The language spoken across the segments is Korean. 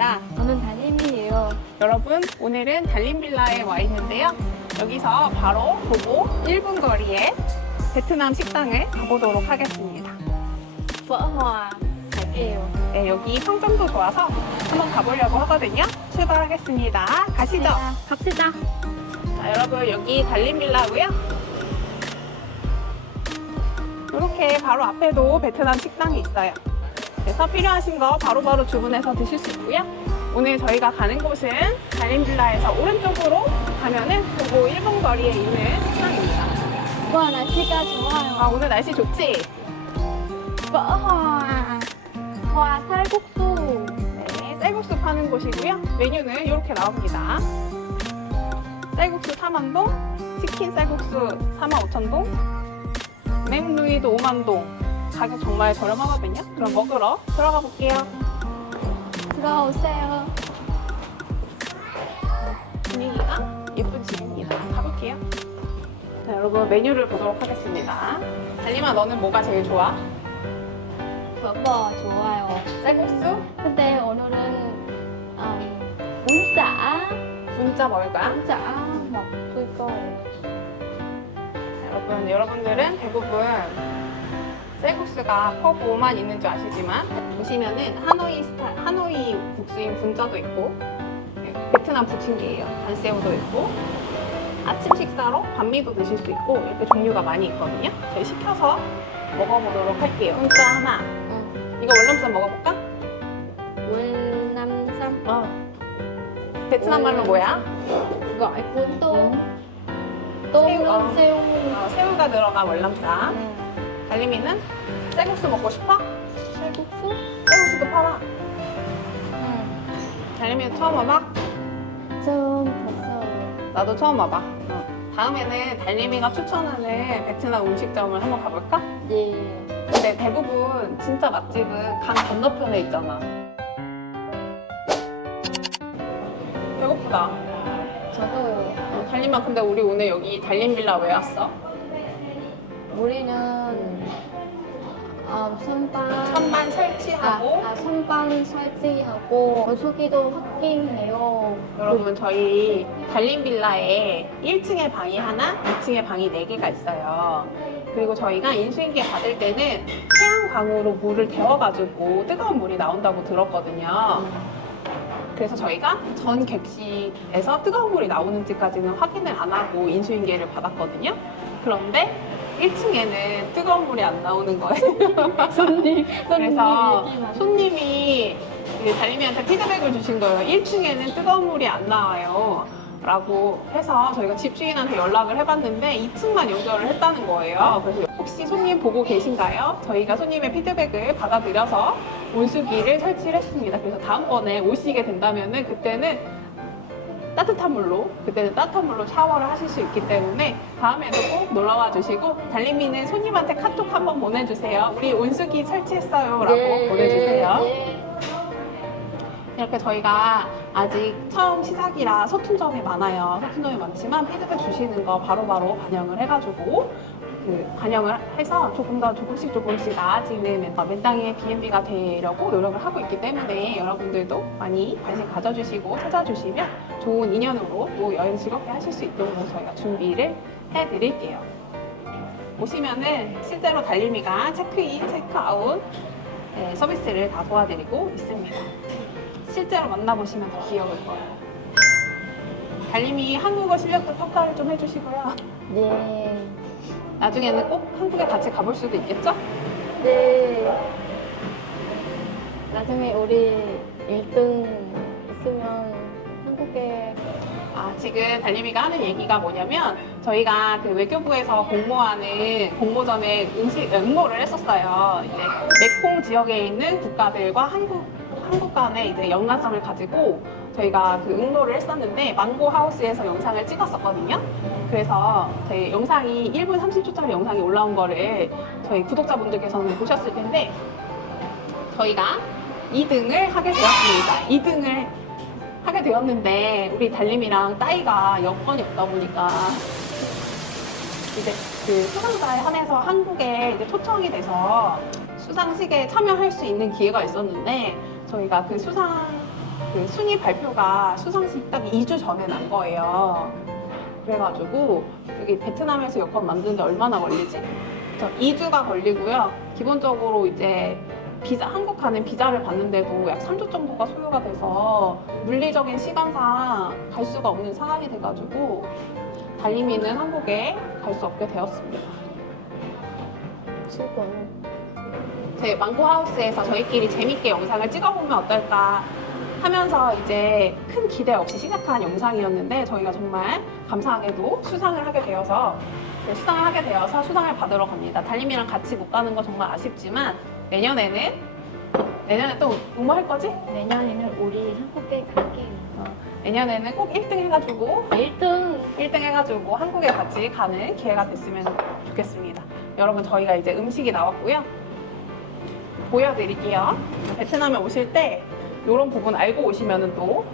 반갑습니다. 저는 달님이에요. 여러분, 오늘은 달림빌라에 와 있는데요. 여기서 바로 도보 1분 거리에 베트남 식당을 가보도록 하겠습니다. 버허와 갈게요. 네, 여기 평점도 좋아서 한번 가보려고 하거든요. 출발하겠습니다. 가시죠. 갑시다. 자, 여러분, 여기 달림빌라고요. 이렇게 바로 앞에도 베트남 식당이 있어요. 그래서 필요하신 거 바로바로 주문해서 드실 수 있고요. 오늘 저희가 가는 곳은 달림빌라에서 오른쪽으로 가면은 도보 1분 거리에 있는 식당입니다. 와 날씨가 좋아요. 아, 오늘 날씨 좋지? 버허와 와 살국수. 네, 쌀국수 파는 곳이고요. 메뉴는 이렇게 나옵니다. 쌀국수 4만동, 치킨 쌀국수 45,000동, 맹루이도 5만동. 가격 정말 저렴하거든요. 그럼 먹으러 들어가 볼게요. 들어오세요. 분위기가 예쁜 집입니다. 가볼게요. 자, 여러분 메뉴를 보도록 하겠습니다. 달리마 너는 뭐가 제일 좋아? 버거 좋아요. 쌀국수? 근데 오늘은 음, 문자 분짜 뭘까? 문자 먹을 거예요. 여러분, 여러분들은 대부분 쌀국수가 퍼고만 있는 줄 아시지만 보시면은 하노이 스타일, 하노이 국수인 분짜도 있고 네, 베트남 부침개예요. 단새우도 있고 아침 식사로 반미도 드실 수 있고 이렇게 종류가 많이 있거든요. 저희 시켜서 먹어보도록 할게요. 문짜 하나. 응. 이거 월남쌈 먹어볼까? 월남쌈 어. 베트남 말로 뭐야? cuốn tôm 새우, tôm 어. nướng 새우 어, 새우가 들어간 월남쌈. 응. 달림이는 쌀국수 먹고 싶어? 쌀국수 쌀국수도 팔아. 응. 달림이는 처음 와봐? 좀 봤어요 나도 처음 와봐. 다음에는 달림이가 추천하는 베트남 음식점을 한번 가볼까? 예 근데 대부분 진짜 맛집은 강 건너편에 있잖아. 배고프다. 저도요 어, 달림아, 근데 우리 오늘 여기 달림 빌라 왜 왔어? 우리는 어, 선반 선반 설치하고 아, 아, 선반 설치하고 건수기도 확인해요 여러분 저희 달림 빌라에 1층에 방이 하나, 2층에 방이 4개가 있어요. 그리고 저희가 인수인계 받을 때는 태양광으로 물을 데워가지고 뜨거운 물이 나온다고 들었거든요. 그래서 저희가 전 객실에서 뜨거운 물이 나오는지까지는 확인을 안 하고 인수인계를 받았거든요. 그런데 1층에는 뜨거운 물이 안 나오는 거예요. 손님 그래서 얘기만. 손님이 그 달림이한테 피드백을 주신 거예요. 1층에는 뜨거운 물이 안 나와요. 라고 해서 저희가 집주인한테 연락을 해봤는데 2층만 연결을 했다는 거예요. 그래서 혹시 손님 보고 계신가요? 저희가 손님의 피드백을 받아들여서 온수기를 설치를 했습니다. 그래서 다음번에 오시게 된다면은 그때는 따뜻한 물로 그때는 따뜻한 물로 샤워를 하실 수 있기 때문에 다음에도 꼭 놀러와 주시고 달림이는 손님한테 카톡 한번 보내주세요. 우리 온수기 설치했어요라고 예, 보내주세요. 예, 예. 이렇게 저희가 아직 처음 시작이라 서툰 점이 많아요. 서툰 점이 많지만 피드백 주시는 거 바로바로 반영을 해가지고 그 반영을 해서 조금 더 조금씩 조금씩 나아지는 맨땅에 B&B가 되려고 노력을 하고 있기 때문에 여러분들도 많이 관심 가져주시고 찾아주시면 좋은 인연으로 또 여행 즐겁게 하실 수 있도록 저희가 준비를 해드릴게요. 오시면은 실제로 달림이가 체크인, 체크아웃 네, 서비스를 다 도와드리고 있습니다. 실제로 만나보시면 더 귀여울 거예요. 달님이 한국어 실력도 평가를 좀 해주시고요. 네. 나중에는 꼭 한국에 같이 가볼 수도 있겠죠? 네. 나중에 우리 1등 있으면 한국에 아, 지금 달님이가 하는 얘기가 뭐냐면 저희가 그 외교부에서 공모하는 공모전에 응시, 응모를 했었어요. 이제 메콩 지역에 있는 국가들과 한국 한국 간의 이제 연관성을 가지고 저희가 그 응모를 했었는데 망고 하우스에서 영상을 찍었었거든요. 그래서 저희 영상이 1분 30초짜리 영상이 올라온 거를 저희 구독자분들께서는 보셨을 텐데 저희가 2등을 하게 되었습니다. 2등을 하게 되었는데 우리 달님이랑 따이가 여건이 없다 보니까 이제 그 수상자에 한해서 한국에 이제 초청이 돼서 수상식에 참여할 수 있는 기회가 있었는데 저희가 그 수상 그 순위 발표가 수상식 딱 2주 전에 난 거예요. 그래가지고 여기 베트남에서 여권 만드는데 얼마나 걸리지? 2주가 걸리고요. 기본적으로 이제 비자, 한국 가는 비자를 받는데도 약 3주 정도가 소요가 돼서 물리적인 시간상 갈 수가 없는 상황이 돼가지고 달림이는 한국에 갈 수 없게 되었습니다. 슬퍼요. 제 망고 하우스에서 저희끼리 재밌게 영상을 찍어보면 어떨까 하면서 이제 큰 기대 없이 시작한 영상이었는데 저희가 정말 감사하게도 수상을 하게 되어서 네, 수상을 하게 되어서 수상을 받으러 갑니다. 달림이랑 같이 못 가는 거 정말 아쉽지만 내년에는 내년에 또뭐할 거지? 내년에는 우리 한국에 갈게요. 내년에는 꼭 1등 해가지고 1등 1등 해가지고 한국에 같이 가는 기회가 됐으면 좋겠습니다. 여러분 저희가 이제 음식이 나왔고요. 보여드릴게요. 베트남에 오실 때 이런 부분 알고 오시면 또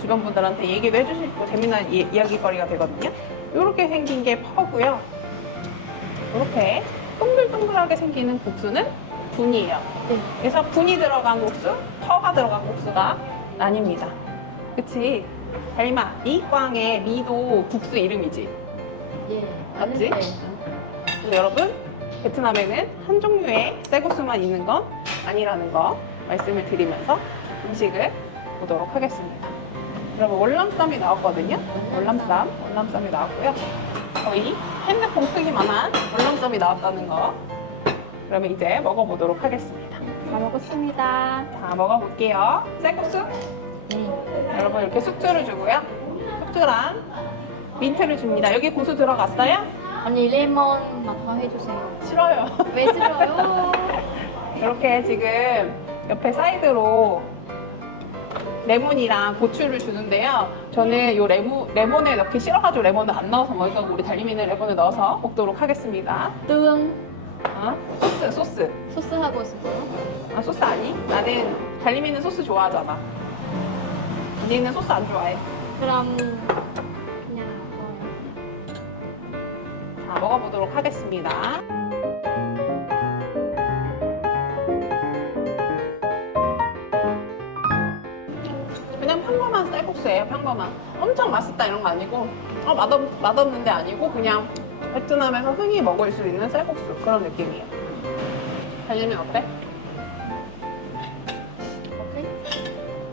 주변 분들한테 얘기도 해주시고 재미난 이, 이야기거리가 되거든요. 이렇게 생긴 게 퍼고요. 이렇게 동글동글하게 생기는 국수는 분이에요. 네. 그래서 분이 들어간 국수, 퍼가 들어간 국수가 나뉩니다. 그치? 달마, 미광의 미도 국수 이름이지. 예. 맞지? 그래서 여러분, 베트남에는 한 종류의 쌀국수만 있는 건 아니라는 거 말씀을 드리면서 음식을 보도록 하겠습니다. 여러분, 월남쌈이 나왔거든요. 월남쌈, 월남쌈이 나왔고요. 거의 핸드폰 크기만한 월남쌈이 나왔다는 거. 그러면 이제 먹어보도록 하겠습니다. 잘 먹었습니다. 자, 먹어볼게요. 쌀국수. 네. 여러분, 이렇게 숙주를 주고요. 숙주랑 민트를 줍니다. 여기 고수 들어갔어요? 언니 레몬 맛더 해주세요. 싫어요. 왜 싫어요? 이렇게 지금 옆에 사이드로 레몬이랑 고추를 주는데요. 저는 이 레몬, 레몬에 넣기 싫어가지고 레몬을 안 넣어서 먹으니까 우리 달림이는 레몬을 넣어서 먹도록 하겠습니다. tương 어? 소스, 소스. 소스 하고 싶어요. 아, 소스 아니? 나는 달림이는 소스 좋아하잖아. 언니는 소스 안 좋아해. 그럼 그냥 먹어요. 자, 먹어보도록 하겠습니다. 쌀국수예요, 평범한. 엄청 맛있다 이런 거 아니고, 어, 맛없, 맛없는데 아니고, 그냥 베트남에서 흔히 먹을 수 있는 쌀국수 그런 느낌이에요. 달님이 어때? 오케이?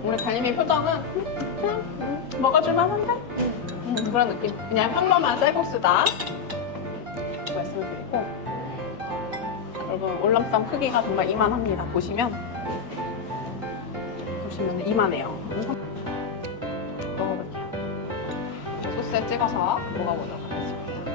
우리 달님이 표정은 음, 음, 먹어줄만 한데? 음, 그런 느낌. 그냥 평범한 쌀국수다. 말씀을 드리고. 여러분, 올람쌈 크기가 정말 이만합니다. 보시면. 보시면 이만해요. 소스에 찍어서 먹어보도록 하겠습니다.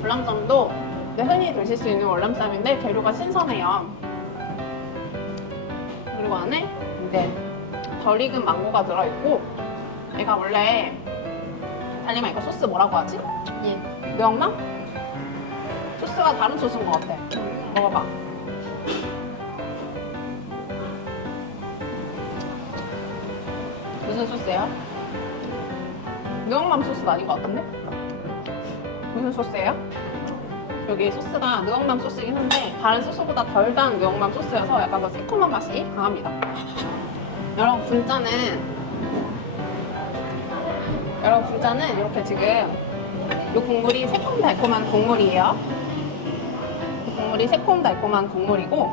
월남쌈도 흔히 드실 수 있는 월남쌈인데 재료가 신선해요. 그리고 안에 이제 덜 익은 망고가 들어있고 얘가 원래 달리마 이거 소스 뭐라고 하지? 예. 명나? 소스가 다른 소스인 것 같아. 먹어봐. 무슨 소스예요? 느엉맘 소스는 아닌 것 같은데? 무슨 소스예요? 여기 소스가 느엉맘 소스이긴 한데 다른 소스보다 덜 단 느엉맘 소스여서 약간 더 새콤한 맛이 강합니다. 여러분 분짜는 여러분 분짜는 이렇게 지금 이 국물이 새콤달콤한 국물이에요. 이 국물이 새콤달콤한 국물이고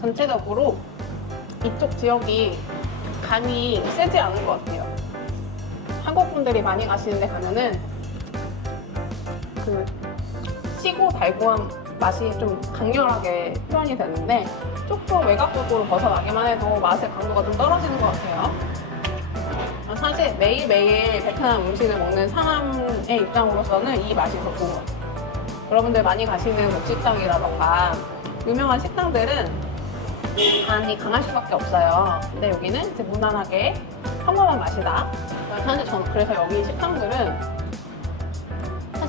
전체적으로 이쪽 지역이 간이 세지 않은 것 같아요. 한국 분들이 많이 가시는 데 가면은 그 시고 달고한 맛이 좀 강렬하게 표현이 되는데 조금 외곽 쪽으로 벗어나기만 해도 맛의 강도가 좀 떨어지는 것 같아요. 사실 매일매일 베트남 음식을 먹는 사람의 입장으로서는 이 맛이 더 좋은 것 같아요. 여러분들 많이 가시는 목식당이라던가 유명한 식당들은 간이 강할 수밖에 없어요. 근데 여기는 이제 무난하게 평범한 맛이다. 사실 저는 그래서 여기 식당들은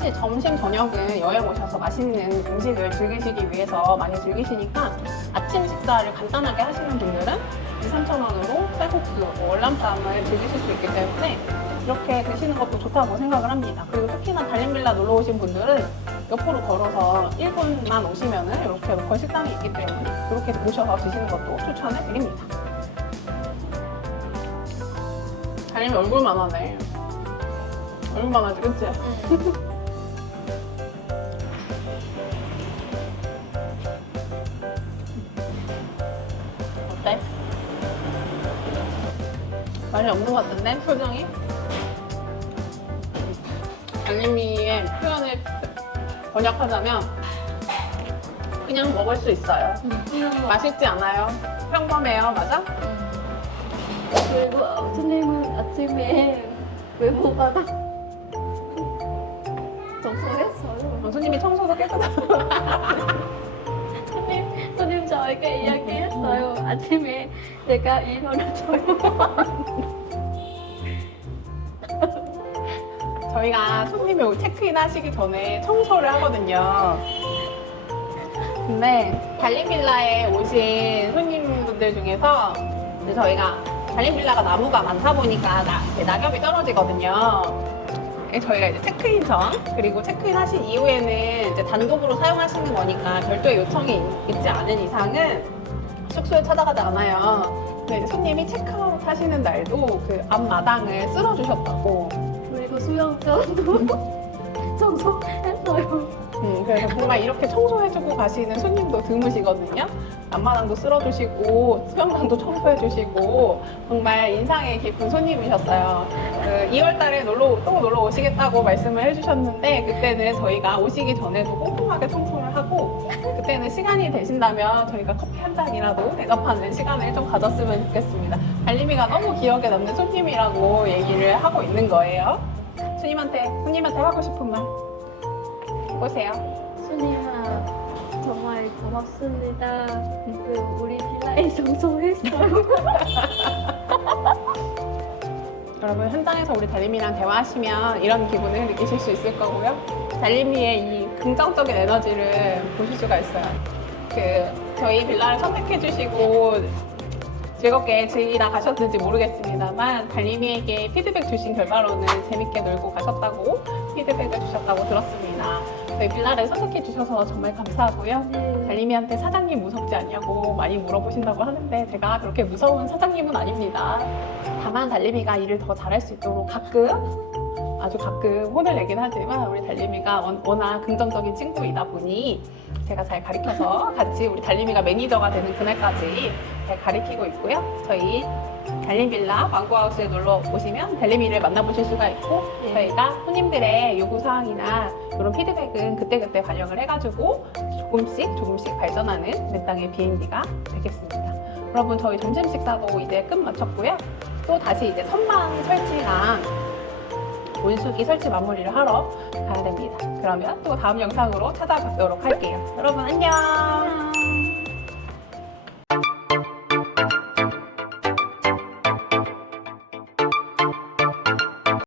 사실 점심 저녁은 여행 오셔서 맛있는 음식을 즐기시기 위해서 많이 즐기시니까 아침 식사를 간단하게 하시는 분들은 2, 3천 원으로 쌀국수, 뭐 월남쌈을 즐기실 수 있기 때문에 이렇게 드시는 것도 좋다고 생각을 합니다. 그리고 특히나 달림빌라 놀러 오신 분들은 옆으로 걸어서 1분만 오시면은 이렇게 로컬 식당이 있기 때문에 이렇게 오셔서 드시는 것도 추천을 드립니다. 달림이 얼굴만 하네. 얼굴만 하지, 그치? 어 많이 없는 것 같은데? 표정이? 달림이의 표현을 번역하자면 그냥 먹을 수 있어요. 음. 맛있지 않아요? 평범해요, 맞아? 그리고 손님은 아침에 외모가 정성했어요. 어, 손님이 청소도 깨끗하고 저에게 이야기했어요. 아침에 내가 이거를 줘요. 저희가 손님이 체크인 하시기 전에 청소를 하거든요. 근데 달림빌라에 오신 손님분들 중에서 저희가 달림빌라가 나무가 많다 보니까 낙엽이 떨어지거든요. 예, 저희가 이제 체크인 전 그리고 체크인 하신 이후에는 이제 단독으로 사용하시는 거니까 별도의 요청이 있- 있지 않은 이상은 숙소에 찾아가지 않아요. 근데 손님이 체크아웃 하시는 날도 그 앞마당을 쓸어주셨다고 그리고 수영장도 청소했어요. 음, 그래서 정말 이렇게 청소해주고 가시는 손님도 드무시거든요. 앞마당도 쓸어주시고 수영장도 청소해주시고 정말 인상이 깊은 손님이셨어요. 그 2월달에 놀러 또 놀러 오시겠다고 말씀을 해주셨는데 그때는 저희가 오시기 전에도 꼼꼼하게 청소를 하고 그때는 시간이 되신다면 저희가 커피 한 잔이라도 대접하는 시간을 좀 가졌으면 좋겠습니다. 달림이가 너무 기억에 남는 손님이라고 얘기를 하고 있는 거예요. 손님한테 손님한테 하고 싶은 말 보세요. 순이야 정말 고맙습니다. 그 우리 빌라에 정성했어요. 여러분 현장에서 우리 달림이랑 대화하시면 이런 기분을 느끼실 수 있을 거고요. 달림이의 이 긍정적인 에너지를 보실 수가 있어요. 그 저희 빌라를 선택해 주시고 즐겁게 즐기다 가셨는지 모르겠습니다만 달림이에게 피드백 주신 결과로는 재밌게 놀고 가셨다고 피드백을 주셨다고 들었습니다. 저희 빌라를 선택해 주셔서 정말 감사하고요. 네. 달림이한테 사장님 무섭지 않냐고 많이 물어보신다고 하는데 제가 그렇게 무서운 사장님은 아닙니다. 다만 달림이가 일을 더 잘할 수 있도록 가끔 아주 가끔 혼을 내긴 하지만 우리 달림이가 원- 워낙 긍정적인 친구이다 보니 제가 잘 가르쳐서 같이 우리 달림이가 매니저가 되는 그날까지 잘 가르치고 있고요. 저희 달림빌라 망고하우스에 놀러 오시면 달림이를 만나보실 수가 있고 네. 저희가 손님들의 요구사항이나 이런 피드백은 그때그때 반영을 해가지고 조금씩 조금씩 발전하는 내 땅의 비행기가 되겠습니다. 여러분 저희 점심 식사도 이제 끝 마쳤고요. 또 다시 이제 선반 설치랑 온수기 설치 마무리를 하러 가야 됩니다. 그러면 또 다음 영상으로 찾아뵙도록 할게요. 여러분. 안녕.